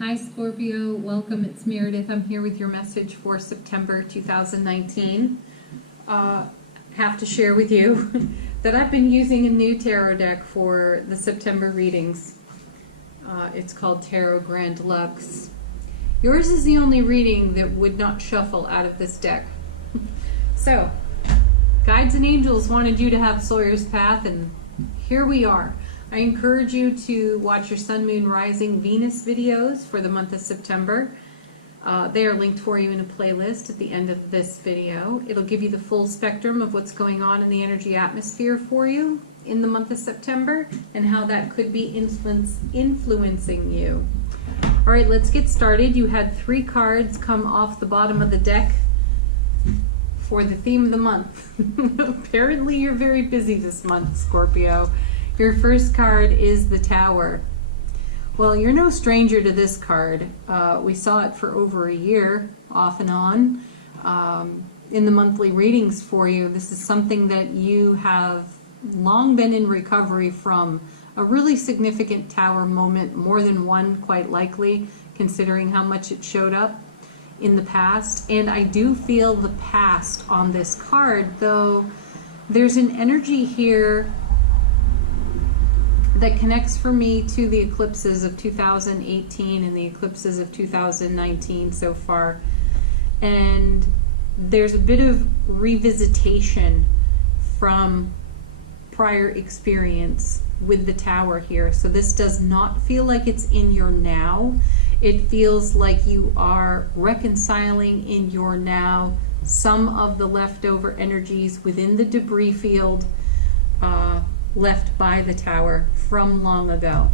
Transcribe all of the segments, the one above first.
Hi Scorpio, welcome. It's Meredith. I'm here with your message for September 2019. Have to share with you that I've been using a new tarot deck for the September readings. It's called Tarot Grand Lux. Yours is the only reading that would not shuffle out of this deck. So, guides and angels wanted you to have Sawyer's Path, and here we are. I encourage you to watch your Sun, Moon, Rising, Venus videos for the month of September. They are linked for you in a playlist at the end of this video. It'll give you the full spectrum of what's going on in the energy atmosphere for you in the month of September and how that could be influencing you. All right, let's get started. You had 3 cards come off the bottom of the deck for the theme of the month. Apparently you're very busy this month, Scorpio. Your first card is the Tower. Well, you're no stranger to this card. We saw it for over a year, off and on, in the monthly readings for you. This is something that you have long been in recovery from. A really significant Tower moment, more than one, quite likely, considering how much it showed up in the past. And I do feel the past on this card, though there's an energy here that connects for me to the eclipses of 2018 and the eclipses of 2019 so far. And there's a bit of revisitation from prior experience with the Tower here. So this does not feel like it's in your now. It feels like you are reconciling in your now some of the leftover energies within the debris field left by the Tower from long ago.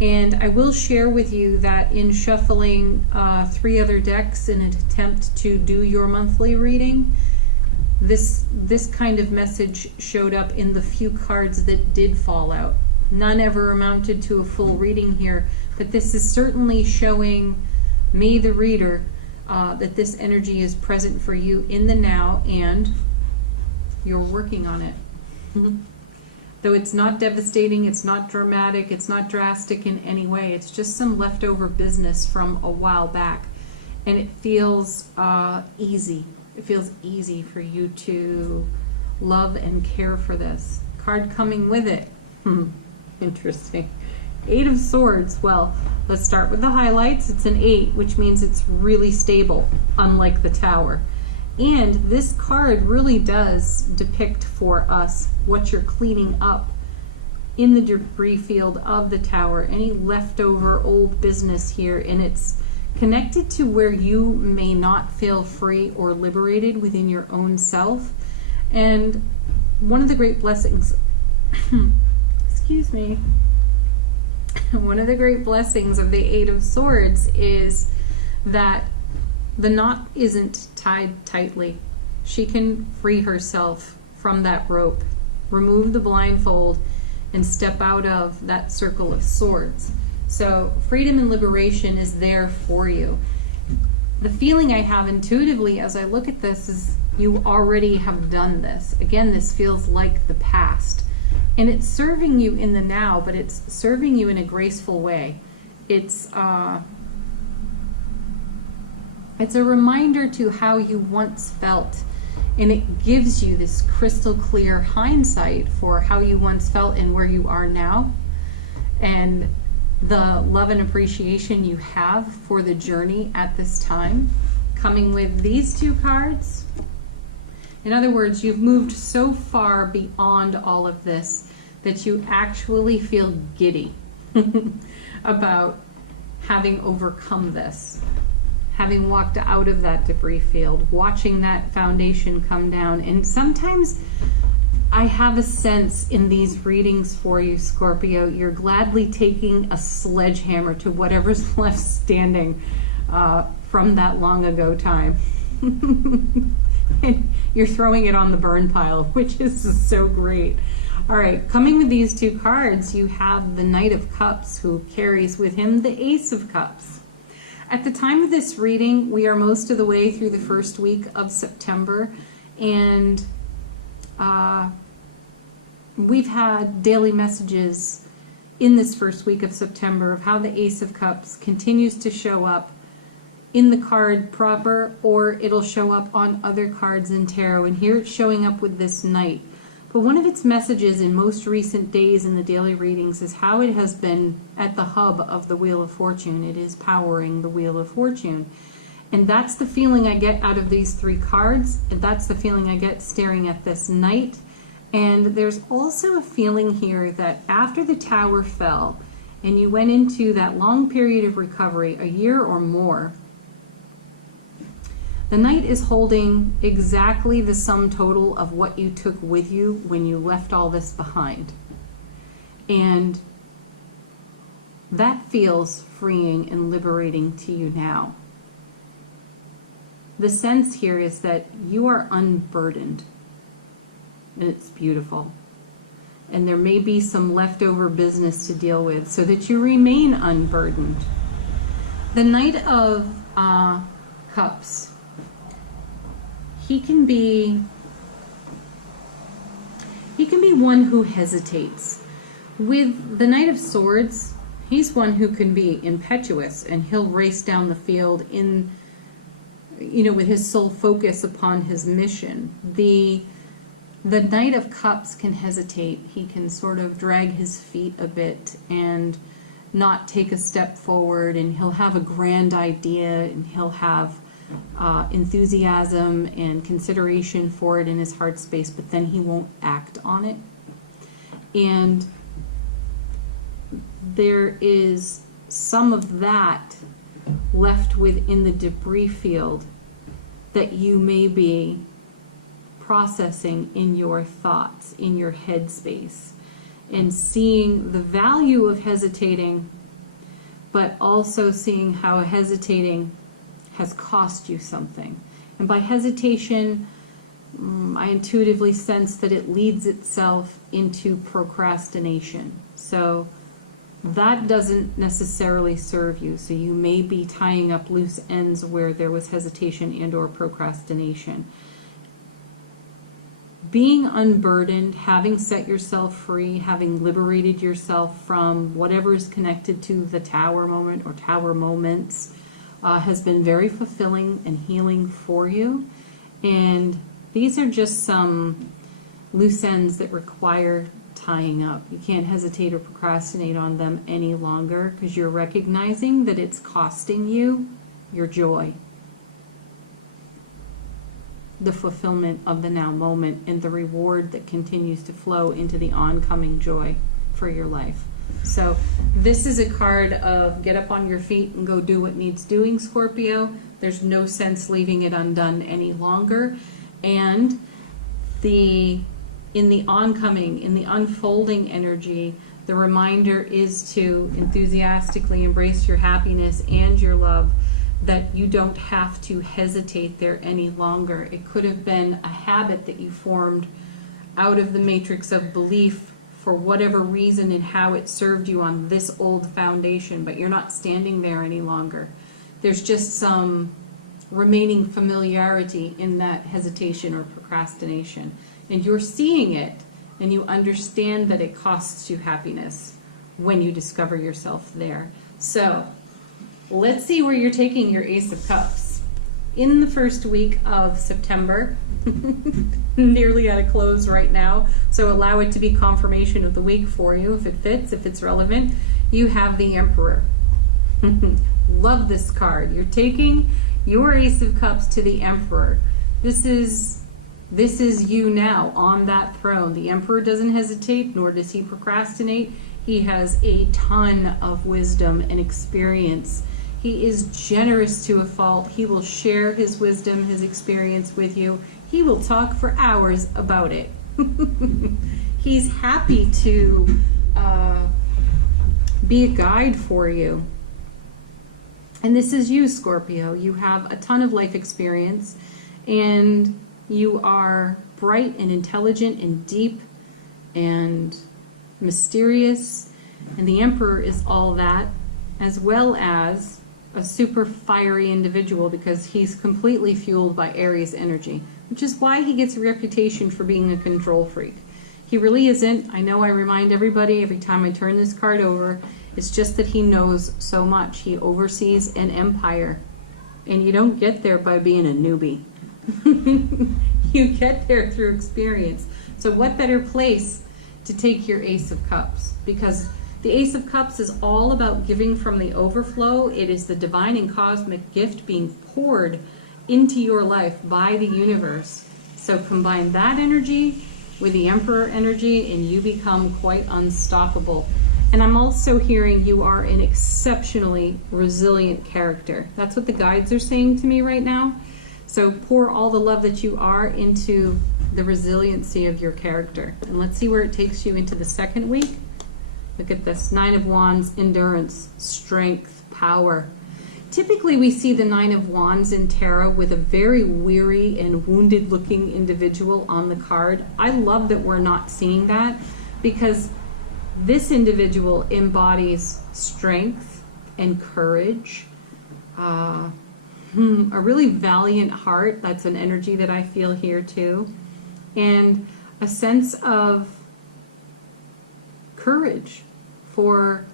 And I will share with you that in shuffling 3 other decks in an attempt to do your monthly reading, this kind of message showed up in the few cards that did fall out. None ever amounted to a full reading here, but this is certainly showing me, the reader, that this energy is present for you in the now and you're working on it. Though it's not devastating, it's not dramatic, it's not drastic in any way. It's just some leftover business from a while back. And it feels easy. It feels easy for you to love and care for this. Card coming with it. Interesting. 8 of Swords. Well, let's start with the highlights. It's an 8, which means it's really stable, unlike the Tower. And this card really does depict for us what you're cleaning up in the debris field of the Tower, any leftover old business here, and it's connected to where you may not feel free or liberated within your own self. And one of the great blessings, excuse me, one of the great blessings of the 8 of Swords is that the knot isn't tied tightly. She can free herself from that rope, remove the blindfold, and step out of that circle of swords. So freedom and liberation is there for you. The feeling I have intuitively as I look at this is you already have done this. Again, this feels like the past. And it's serving you in the now, but it's serving you in a graceful way. It's a reminder to how you once felt, and it gives you this crystal clear hindsight for how you once felt and where you are now, and the love and appreciation you have for the journey at this time. Coming with these 2 cards, in other words, you've moved so far beyond all of this that you actually feel giddy about having overcome this. Having walked out of that debris field, watching that foundation come down. And sometimes I have a sense in these readings for you, Scorpio, you're gladly taking a sledgehammer to whatever's left standing from that long ago time. And you're throwing it on the burn pile, which is so great. All right, coming with these 2 cards, you have the Knight of Cups, who carries with him the Ace of Cups. At the time of this reading, we are most of the way through the first week of September, and we've had daily messages in this first week of September of how the Ace of Cups continues to show up in the card proper, or it'll show up on other cards in tarot. And here it's showing up with this Knight. But one of its messages in most recent days in the daily readings is how it has been at the hub of the Wheel of Fortune. It is powering the Wheel of Fortune. And that's the feeling I get out of these three cards. And that's the feeling I get staring at this Knight. And there's also a feeling here that after the Tower fell and you went into that long period of recovery, a year or more, the Knight is holding exactly the sum total of what you took with you when you left all this behind. And that feels freeing and liberating to you now. The sense here is that you are unburdened, and it's beautiful. And there may be some leftover business to deal with so that you remain unburdened. The Knight of Cups, he can be one who hesitates. With the Knight of Swords, he's one who can be impetuous, and he'll race down the field in, with his sole focus upon his mission. The Knight of Cups can hesitate. He can sort of drag his feet a bit and not take a step forward, and he'll have a grand idea, and he'll have enthusiasm and consideration for it in his heart space, but then he won't act on it. And there is some of that left within the debris field that you may be processing in your thoughts, in your head space, and seeing the value of hesitating, but also seeing how hesitating has cost you something. And by hesitation, I intuitively sense that it leads itself into procrastination. So that doesn't necessarily serve you. So you may be tying up loose ends where there was hesitation and or procrastination. Being unburdened, having set yourself free, having liberated yourself from whatever is connected to the Tower moment or Tower moments, has been very fulfilling and healing for you. And these are just some loose ends that require tying up. You can't hesitate or procrastinate on them any longer because you're recognizing that it's costing you your joy, the fulfillment of the now moment, and the reward that continues to flow into the oncoming joy for your life. So this is a card of get up on your feet and go do what needs doing, Scorpio. There's no sense leaving it undone any longer. And in the oncoming, in the unfolding energy, the reminder is to enthusiastically embrace your happiness and your love, that you don't have to hesitate there any longer. It could have been a habit that you formed out of the matrix of belief for whatever reason and how it served you on this old foundation, but you're not standing there any longer. There's just some remaining familiarity in that hesitation or procrastination. And you're seeing it, and you understand that it costs you happiness when you discover yourself there. So let's see where you're taking your Ace of Cups. In the first week of September, nearly at a close right now, so allow it to be confirmation of the week for you if it fits, if it's relevant. You have the Emperor. Love this card. You're taking your Ace of Cups to the Emperor. This is you now on that throne. The Emperor doesn't hesitate, nor does he procrastinate. He has a ton of wisdom and experience. He is generous to a fault. He will share his wisdom, his experience with you. He will talk for hours about it. He's happy to be a guide for you. And this is you, Scorpio. You have a ton of life experience, and you are bright and intelligent and deep and mysterious. And the Emperor is all that, as well as a super fiery individual, because he's completely fueled by Aries energy, which is why he gets a reputation for being a control freak. He really isn't. I know I remind everybody every time I turn this card over. It's just that he knows so much. He oversees an empire. And you don't get there by being a newbie. You get there through experience. So what better place to take your Ace of Cups? Because the Ace of Cups is all about giving from the overflow. It is the divine and cosmic gift being poured into your life by the universe. So combine that energy with the Emperor energy and you become quite unstoppable. And I'm also hearing you are an exceptionally resilient character. That's what the guides are saying to me right now. So pour all the love that you are into the resiliency of your character. And let's see where it takes you into the second week. Look at this, 9 of Wands, endurance, strength, power. Typically we see the 9 of Wands in tarot with a very weary and wounded looking individual on the card. I love that we're not seeing that, because this individual embodies strength and courage, a really valiant heart. That's an energy that I feel here too. And a sense of courage for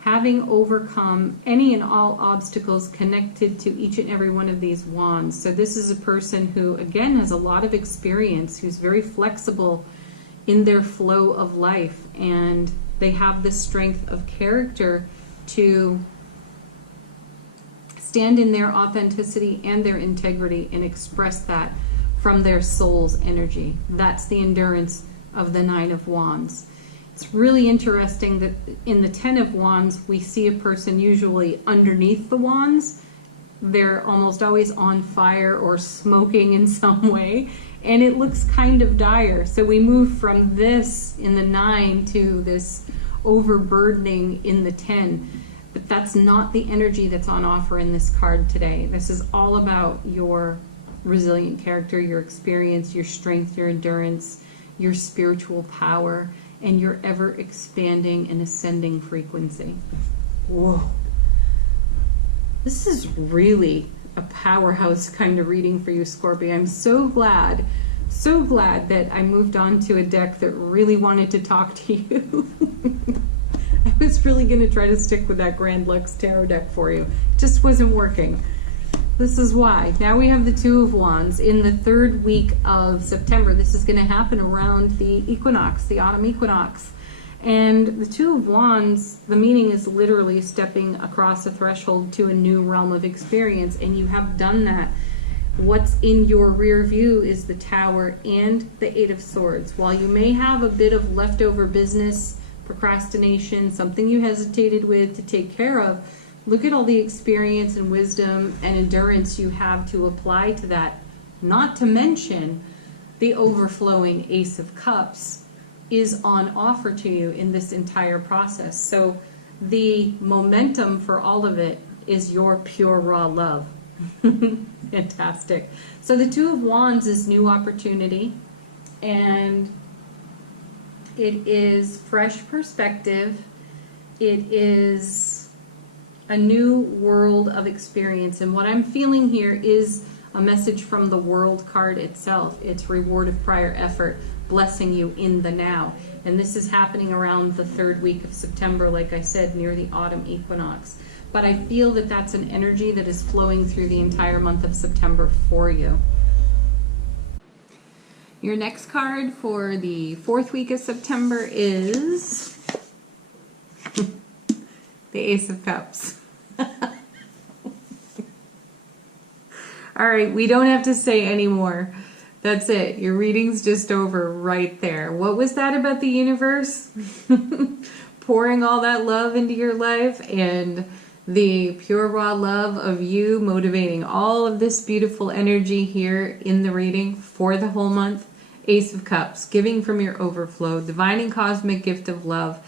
having overcome any and all obstacles connected to each and every one of these wands. So this is a person who, again, has a lot of experience, who's very flexible in their flow of life, and they have the strength of character to stand in their authenticity and their integrity and express that from their soul's energy. That's the endurance of the 9 of Wands. It's really interesting that in the 10 of Wands, we see a person usually underneath the wands. They're almost always on fire or smoking in some way, and it looks kind of dire. So we move from this in the 9 to this overburdening in the 10. But that's not the energy that's on offer in this card today. This is all about your resilient character, your experience, your strength, your endurance, your spiritual power, and your ever expanding and ascending frequency. Whoa. This is really a powerhouse kind of reading for you, Scorpio. I'm so glad that I moved on to a deck that really wanted to talk to you. I was really going to try to stick with that Grand Lux Tarot deck for you. It just wasn't working. This is why. Now we have the 2 of Wands in the 3rd week of September. This is going to happen around the equinox, the autumn equinox. And the 2 of Wands, the meaning is literally stepping across a threshold to a new realm of experience, and you have done that. What's in your rear view is the Tower and the 8 of Swords. While you may have a bit of leftover business, procrastination, something you hesitated with to take care of, look at all the experience and wisdom and endurance you have to apply to that. Not to mention the overflowing Ace of Cups is on offer to you in this entire process. So the momentum for all of it is your pure raw love. Fantastic. So the 2 of Wands is new opportunity, and it is fresh perspective. It is a new world of experience. And what I'm feeling here is a message from the World card itself. It's reward of prior effort, blessing you in the now. And this is happening around the 3rd week of September, like I said, near the autumn equinox. But I feel that that's an energy that is flowing through the entire month of September for you. Your next card for the 4th week of September is the Ace of Cups. All right, we don't have to say any more. That's it. Your reading's just over right there. What was that about the universe? Pouring all that love into your life, and the pure raw love of you motivating all of this beautiful energy here in the reading for the whole month. Ace of Cups, giving from your overflow, divine and cosmic gift of love.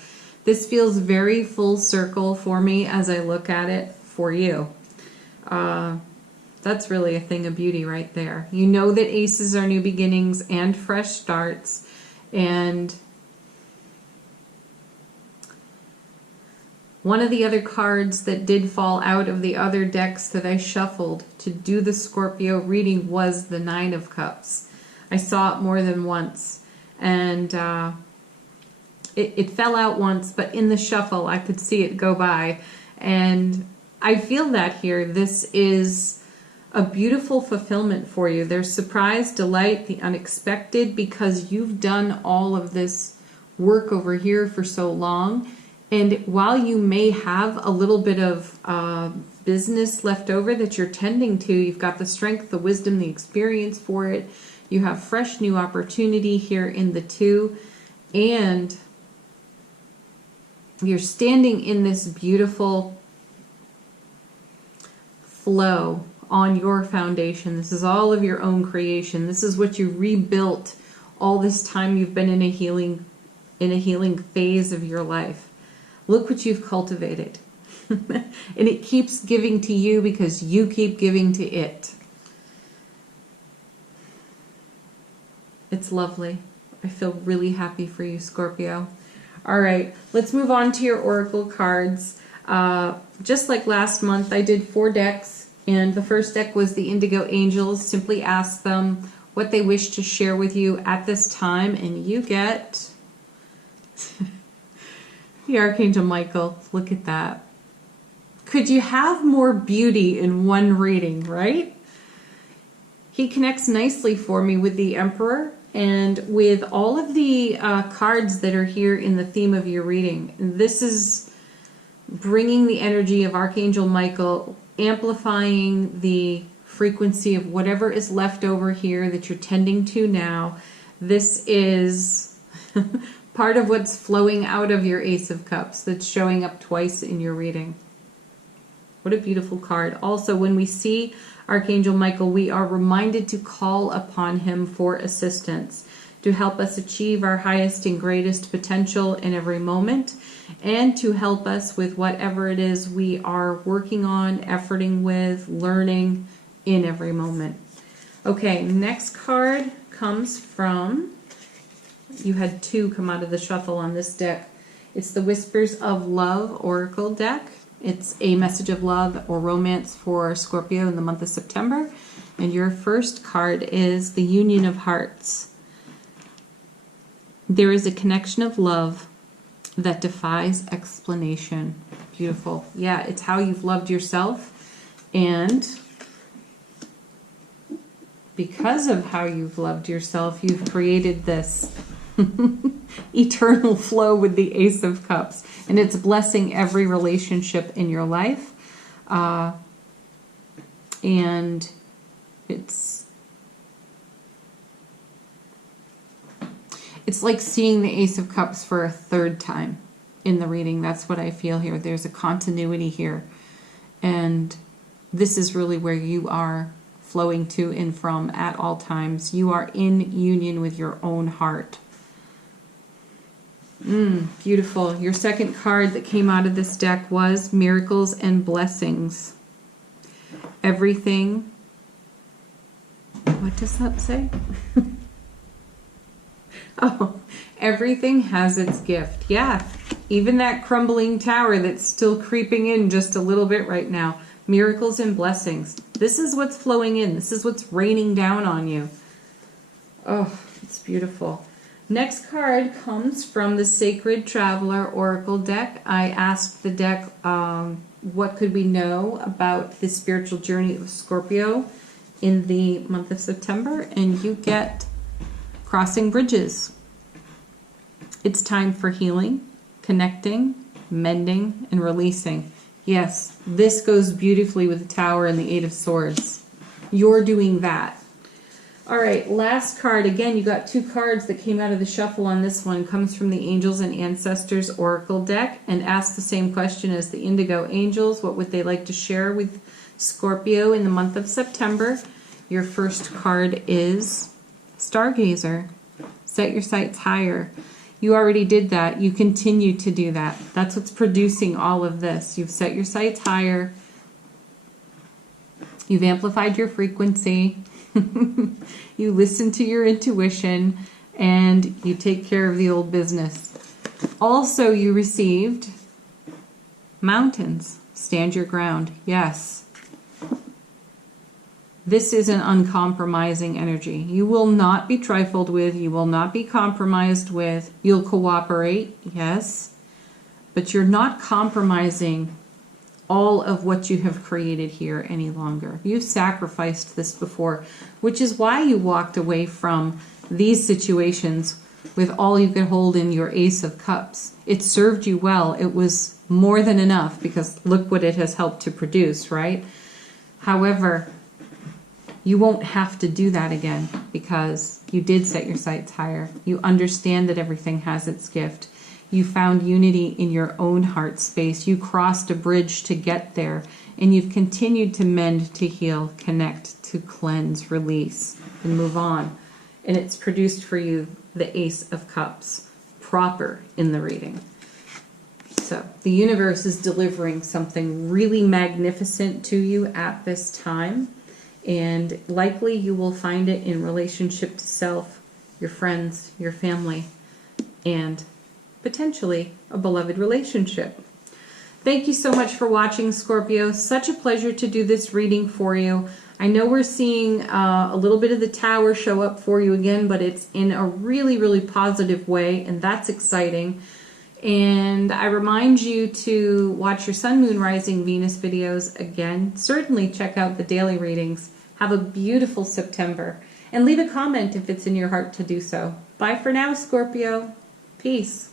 This feels very full circle for me as I look at it for you. That's really a thing of beauty right there. You know that aces are new beginnings and fresh starts, and one of the other cards that did fall out of the other decks that I shuffled to do the Scorpio reading was the 9 of Cups. I saw it more than once. And it fell out once, but in the shuffle, I could see it go by. And I feel that here. This is a beautiful fulfillment for you. There's surprise, delight, the unexpected, because you've done all of this work over here for so long. And while you may have a little bit of business left over that you're tending to, you've got the strength, the wisdom, the experience for it. You have fresh new opportunity here in the 2. And you're standing in this beautiful flow on your foundation. This is all of your own creation. This is what you rebuilt all this time you've been in a healing phase of your life. Look what you've cultivated. And it keeps giving to you because you keep giving to it. It's lovely. I feel really happy for you, Scorpio. All right, let's move on to your oracle cards. Just like last month, I did 4 decks, and the first deck was the Indigo Angels. Simply ask them what they wish to share with you at this time, and you get the Archangel Michael. Look at that. Could you have more beauty in one reading, right? He connects nicely for me with the Emperor and with all of the cards that are here in the theme of your reading. This is bringing the energy of Archangel Michael, amplifying the frequency of whatever is left over here that you're tending to now. This is part of what's flowing out of your Ace of Cups that's showing up twice in your reading. What a beautiful card. Also, when we see Archangel Michael, we are reminded to call upon him for assistance, to help us achieve our highest and greatest potential in every moment, and to help us with whatever it is we are working on, efforting with, learning in every moment. Okay, next card comes from, you had 2 come out of the shuffle on this deck. It's the Whispers of Love Oracle deck. It's a message of love or romance for Scorpio in the month of September. And your first card is the Union of Hearts. There is a connection of love that defies explanation. Beautiful. Yeah, it's how you've loved yourself. And because of how you've loved yourself, you've created this eternal flow with the Ace of Cups, and it's blessing every relationship in your life, and it's like seeing the Ace of Cups for a 3rd time in the reading. That's what I feel here. There's a continuity here, and this is really where you are flowing to and from at all times. You are in union with your own heart. Beautiful. Your second card that came out of this deck was Miracles and Blessings. Everything. What does that say? Oh, everything has its gift. Yeah, even that crumbling tower that's still creeping in just a little bit right now. Miracles and blessings. This is what's flowing in. This is what's raining down on you. Oh, it's beautiful. Next card comes from the Sacred Traveler Oracle deck. I asked the deck, what could we know about the spiritual journey of Scorpio in the month of September? And you get Crossing Bridges. It's time for healing, connecting, mending, and releasing. Yes, this goes beautifully with the Tower and the 8 of Swords. You're doing that. All right, last card. Again, you got 2 cards that came out of the shuffle on this one. Comes from the Angels and Ancestors Oracle deck, and asks the same question as the Indigo Angels. What would they like to share with Scorpio in the month of September? Your first card is Stargazer. Set your sights higher. You already did that. You continue to do that. That's what's producing all of this. You've set your sights higher. You've amplified your frequency. You listen to your intuition, and you take care of the old business. Also, you received Mountains. Stand your ground. Yes. This is an uncompromising energy. You will not be trifled with. You will not be compromised with. You'll cooperate, yes, but you're not compromising all of what you have created here any longer. You've sacrificed this before, which is why you walked away from these situations with all you could hold in your Ace of Cups. It served you well. It was more than enough because look what it has helped to produce, right? However, you won't have to do that again because you did set your sights higher. You understand that everything has its gift. You found unity in your own heart space. You crossed a bridge to get there, and you've continued to mend, to heal, connect, to cleanse, release, and move on. And it's produced for you the Ace of Cups, proper in the reading. So the universe is delivering something really magnificent to you at this time, and likely you will find it in relationship to self, your friends, your family, and potentially a beloved relationship. Thank you so much for watching, Scorpio. Such a pleasure to do this reading for you. I know we're seeing a little bit of the Tower show up for you again, but it's in a really, really positive way, and that's exciting. And I remind you to watch your Sun, Moon, Rising, Venus videos again. Certainly check out the daily readings. Have a beautiful September. And leave a comment if it's in your heart to do so. Bye for now, Scorpio. Peace.